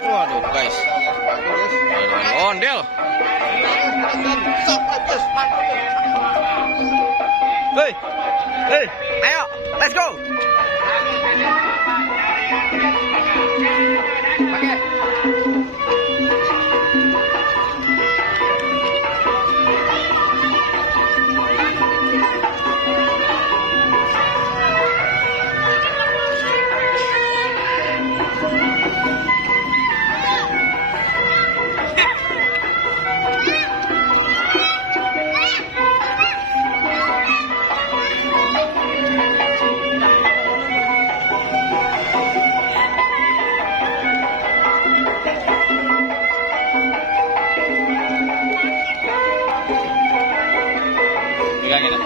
Waduh guys, ondel. Hei, hei, ayo, let's go. Pakai. Pegangin lah.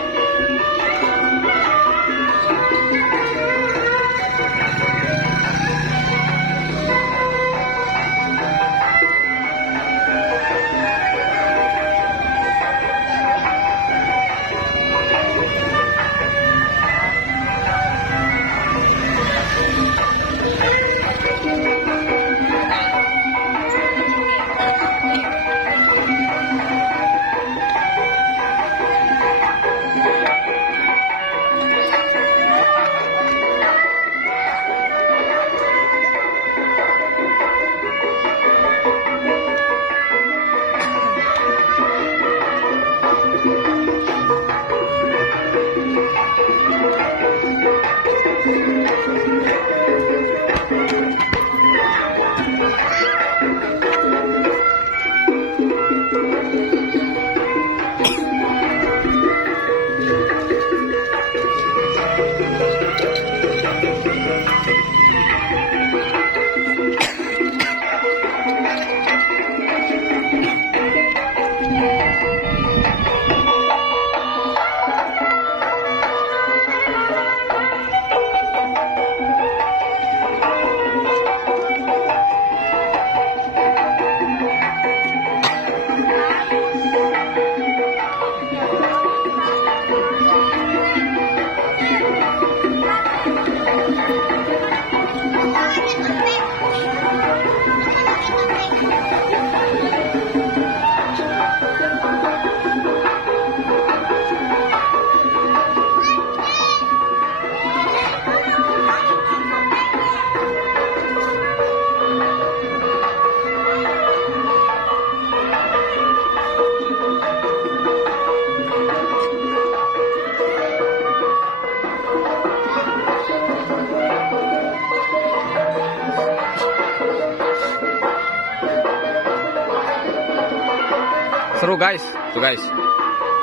Seru guys, tuh guys,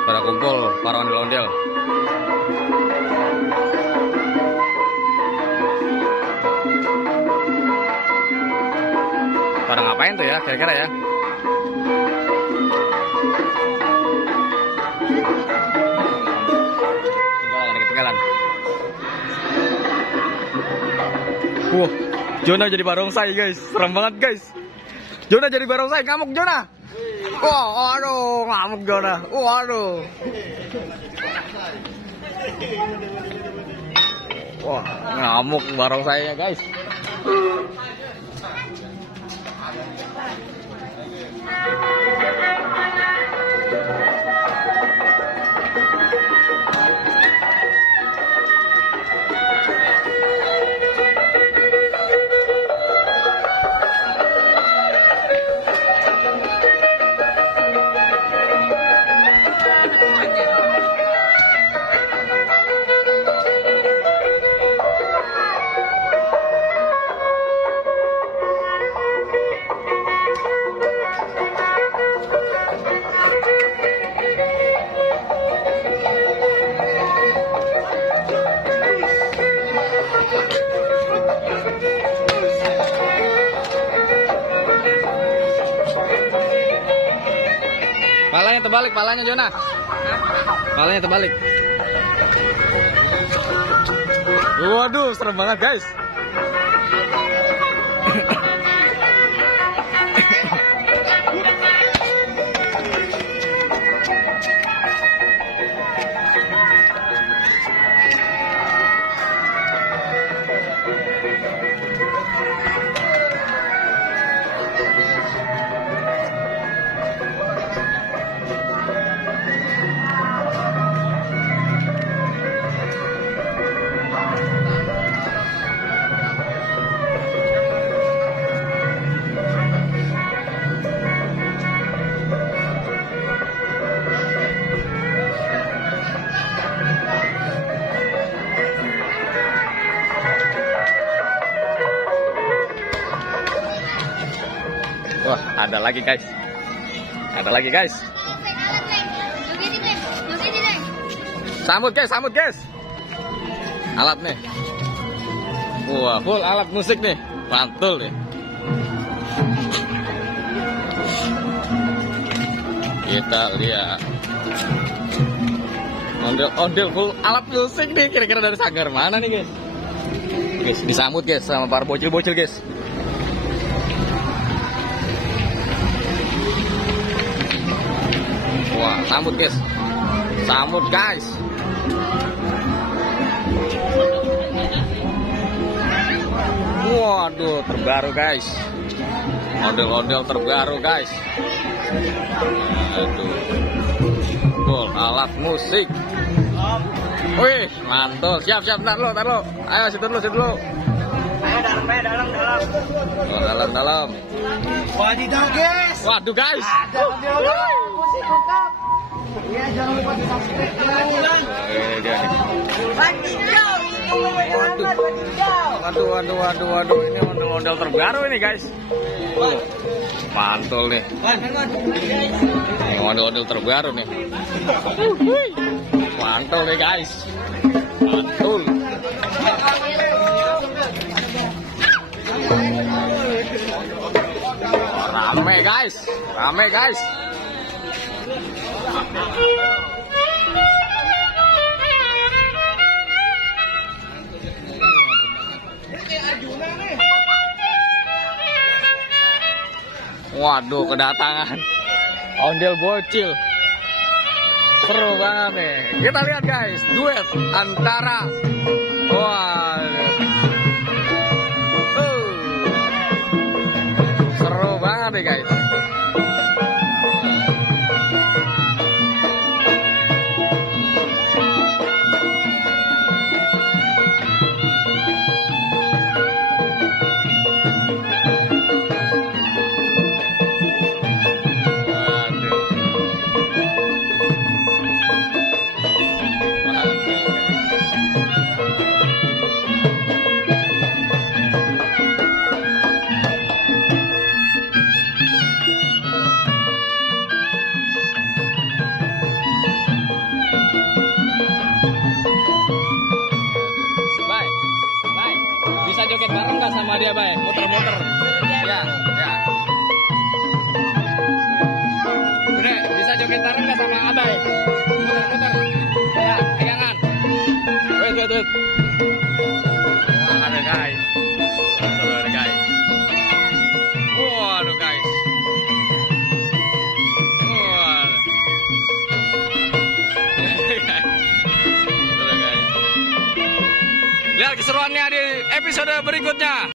pada kumpul para ondel-ondel. Pada ngapain tuh ya, kira-kira ya? Ketinggalan. Wah, Jonah jadi barongsai guys, serem banget guys. Jonah jadi barongsai, ngamuk Jonah. Wah, aduh, ngamuk Jonah. Waduh. Wah, ngamuk barongsainya guys. Palanya terbalik, palanya Jonah. Palanya terbalik. Waduh, serem banget guys. Wah, ada lagi guys. Ada lagi guys. Sambut guys, sambut guys. Alat nih. Wah, full alat musik nih. Mantul nih. Kita lihat. Ondel full alat musik nih. Kira-kira dari Sanggar mana nih guys? Guys, disambut guys sama para bocil-bocil guys. Wah, sambut guys. Sambut guys. Waduh, terbaru guys. Ondel-ondel terbaru guys. Aduh. Full alat musik. Wih, mantul. Siap, ntar lo. Ayo, situ dulu. Dalam. Wadidaw guys. Waduh guys. Musik lengkap. Ya, jangan lupa di-subscribe. Waduh. Ini ondel-ondel terbaru ini guys. Mantul nih. Ini ondel-ondel terbaru nih. Mantul nih guys. Mantul. Rame guys. Waduh, kedatangan ondel bocil. Seru banget nih. Kita lihat guys, duet antara seru banget nih guys. Bisa joget bareng nggak sama dia, Bay? Muter-muter. Ya. Udah, bisa joget bareng nggak sama Abay? Muter-muter. Ya, pegangan. Wait. Wah, ada guys. Ada guys. Waduh, guys. Lihat keseruannya di episode berikutnya.